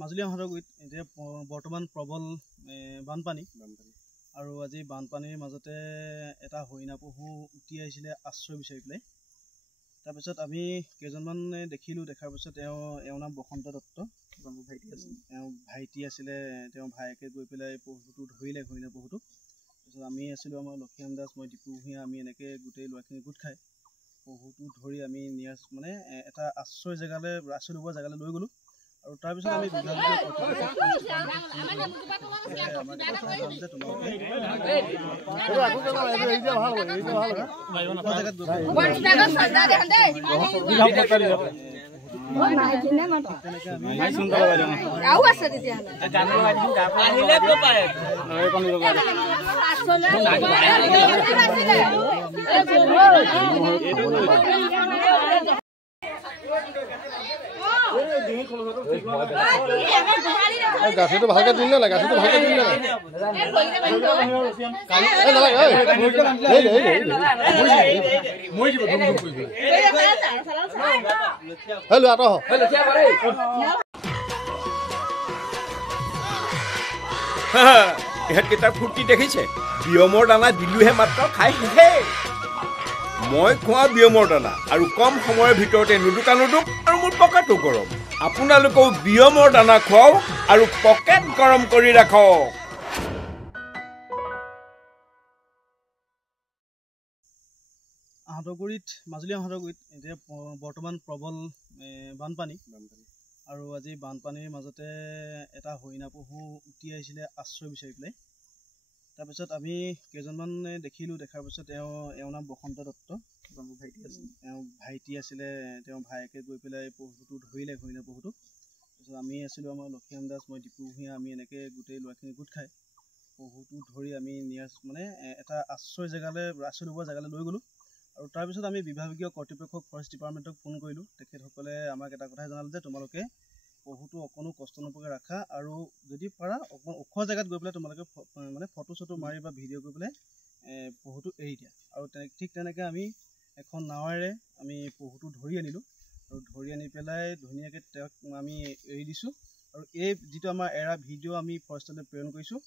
মাজুলী মহানগৰীত এতিয়া বৰ্তমান প্ৰবল বানপানী আৰু আজি বানপানীৰ মাজতে এটা হৰিণা পহু উটি আহিছিলে আশ্ৰয় বিচাৰি পেলাই। তাৰপিছত আমি কেইজনমান দেখিলোঁ। দেখাৰ পিছত এওঁৰ নাম বসন্ত দত্ত, ভাইটি আছিলে। তেওঁ ভায়েকে গৈ পেলাই পহুটো ধৰিলে, হৰিণা পহুটো। তাৰপিছত আমি আছিলোঁ, আমাৰ লক্ষীৰাম দাস, মই দীপু ভূঞা, আমি এনেকৈ গোটেই ল'ৰাখিনি গোট খাই পহুটো ধৰি আমি নিয়াজ এটা আশ্ৰয় জেগালৈ, আশ্ৰয় ল'বৰ জেগালৈ লৈ গ'লোঁ। আৰু তাৰপিছত আমি গাছটো ভালকে দিন না, গাছটো ভালকে দিন না। হেল্ল' আত ইহঁতকেইটা ফূৰ্তি দেখিছে। বিয়মৰ দানা দিলোহে মাত্ৰ খাই শেষে। মই খোৱা বিয়মৰ দানা আৰু কম সময়ৰ ভিতৰতে নুদুকা নুদুক আৰু মোৰ পকেটো গৰম। আপোনালোকেও বিয়মৰ দানা খুৱাওক আৰু পকেট গৰম কৰি ৰাখক। মাজুলী মহানগৰীত এতিয়া বৰ্তমান প্ৰবল বানপানী আৰু আজি বানপানীৰ মাজতে এটা হৰিণা পহু উটি আহিছিলে আশ্ৰয় বিচাৰি পেলাই। তাৰপিছত আমি কেইজনমান দেখিলোঁ। দেখাৰ পিছত এওঁৰ নাম বসন্ত দত্ত, ভাইটি আছিলে। তেওঁ ভায়েকে গৈ পেলাই পহুটো ধৰিলে, হৰিণা পহুটো। তাৰপিছত আমি আছিলোঁ, আমাৰ লক্ষীৰাম দাস, মই দীপু ভূঞা, আমি এনেকৈ গোটেই ল'ৰাখিনি গোট খাই পহুটো ধৰি আমি নিয়াজ এটা আশ্ৰয় জেগালৈ, আশ্ৰয় ল'বৰ জেগালৈ লৈ গ'লোঁ। আৰু তাৰপিছত আমি বিভাগীয় কৰ্তৃপক্ষক, ফৰেষ্ট ডিপাৰ্টমেণ্টক ফোন কৰিলোঁ। তেখেতসকলে আমাক এটা কথাই জনালে যে তোমালোকে পহুটো অকণো কষ্ট নোপোৱাকৈ ৰাখা আৰু যদি পাৰা অকণমান ওখ জেগাত গৈ পেলাই তোমালোকে ফটো চটো মাৰি বা ভিডিঅ' কৰি পেলাই পহুটো এৰি দিয়া। আৰু ঠিক তেনেকৈ আমি এখন নাৱেৰে আমি পহুটো ধৰি আনিলোঁ আৰু ধৰি আনি পেলাই ধুনীয়াকৈ তেওঁক আমি এৰি দিছোঁ। আৰু এই যিটো আমাৰ এৰা ভিডিঅ' আমি ফৰেষ্টলৈ প্ৰেৰণ কৰিছোঁ।